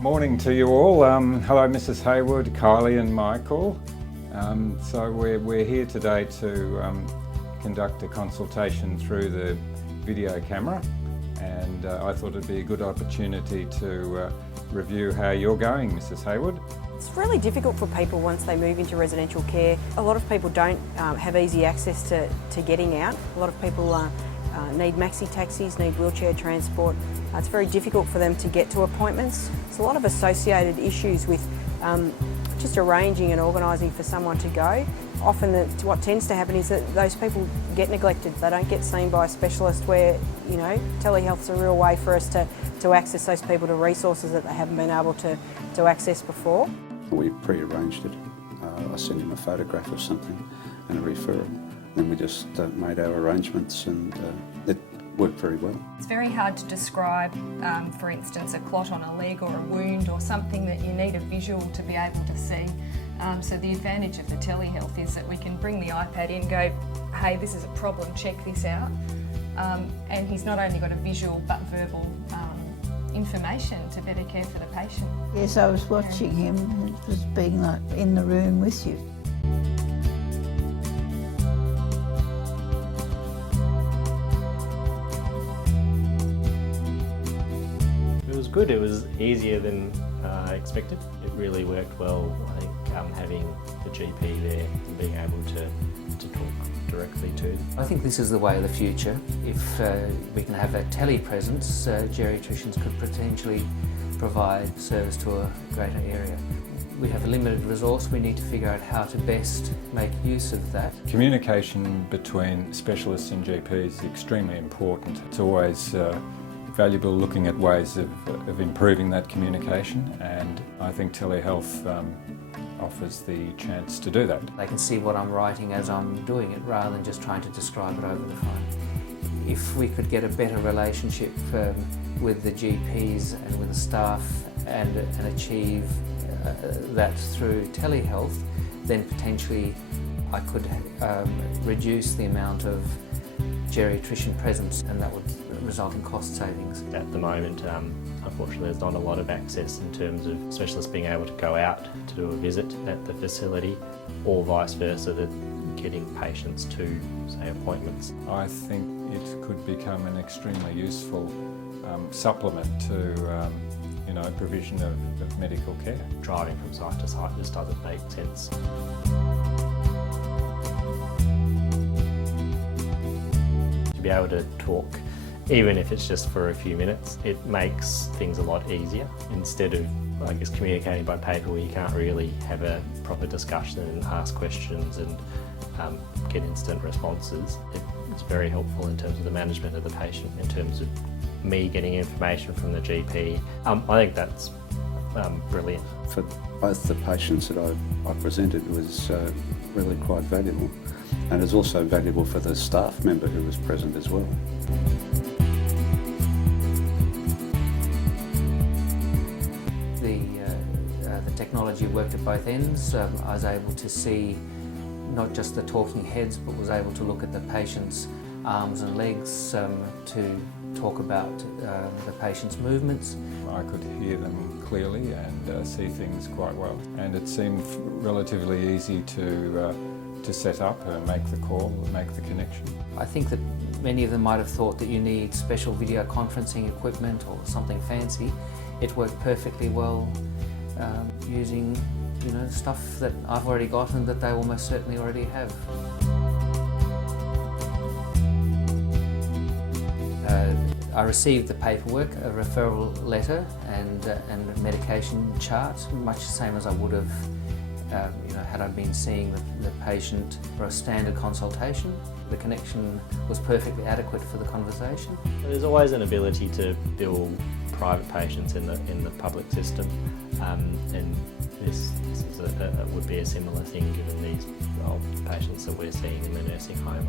Morning to you all. Hello Mrs Hayward, Kylie and Michael. So we're here today to conduct a consultation through the video camera, and I thought it'd be a good opportunity to review how you're going, Mrs Hayward. It's really difficult for people once they move into residential care. A lot of people don't have easy access to getting out. A lot of people need maxi taxis, need wheelchair transport. It's very difficult for them to get to appointments. There's a lot of associated issues with just arranging and organising for someone to go. Often what tends to happen is that those people get neglected. They don't get seen by a specialist, where, you know, telehealth's a real way for us to access those people to resources that they haven't been able to access before. We pre-arranged it. I sent him a photograph of something and a referral. Then we just made our arrangements, and it worked very well. It's very hard to describe, for instance, a clot on a leg or a wound or something that you need a visual to be able to see. So the advantage of the telehealth is that we can bring the iPad in, go, hey, this is a problem, check this out. And he's not only got a visual but verbal information to better care for the patient. Yes, I was watching him. It was being like in the room with you. It was good. It was easier than expected. It really worked well. I think having the GP there and being able to talk directly to. I think this is the way of the future. If we can have that telepresence, geriatricians could potentially provide service to a greater area. We have a limited resource. We need to figure out how to best make use of that. Communication between specialists and GPs is extremely important. It's always valuable looking at ways of improving that communication, and I think telehealth offers the chance to do that. They can see what I'm writing as I'm doing it, rather than just trying to describe it over the phone. If we could get a better relationship with the GPs and with the staff and achieve that through telehealth, then potentially I could reduce the amount of geriatrician presence, and that would result in cost savings. At the moment, unfortunately, there's not a lot of access in terms of specialists being able to go out to do a visit at the facility, or vice versa, that getting patients to, say, appointments. I think it could become an extremely useful supplement to provision of medical care. Driving from site to site just doesn't make sense. To be able to talk, even if it's just for a few minutes, it makes things a lot easier, instead of, I guess, communicating by paper where you can't really have a proper discussion and ask questions and get instant responses. It's very helpful in terms of the management of the patient, in terms of me getting information from the GP. I think that's brilliant. For both the patients that I presented, it was really quite valuable, and it's also valuable for the staff member who was present as well. The technology worked at both ends. I was able to see not just the talking heads, but was able to look at the patient's arms and legs to talk about the patient's movements. I could hear them clearly and see things quite well, and it seemed relatively easy to set up and make the call, make the connection. I think that many of them might have thought that you need special video conferencing equipment or something fancy. It worked perfectly well using, stuff that I've already got and that they almost certainly already have. I received the paperwork, a referral letter and a medication chart, much the same as I would have had I been seeing the patient for a standard consultation. The connection was perfectly adequate for the conversation. There's always an ability to bill private patients in the public system, and this would be a similar thing, given these old patients that we're seeing in the nursing home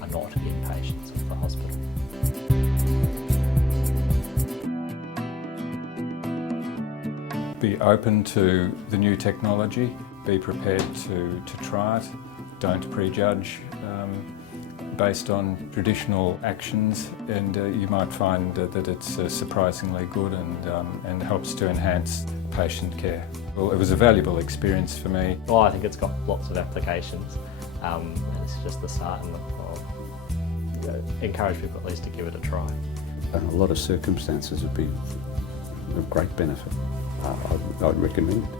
are not inpatients of the hospital. Be open to the new technology, be prepared to try it, don't prejudge based on traditional actions, and you might find that it's surprisingly good and helps to enhance patient care. Well, it was a valuable experience for me. Well, I think it's got lots of applications. It's just the start, and I'll encourage people at least to give it a try. A lot of circumstances would be of great benefit. I'd recommend it.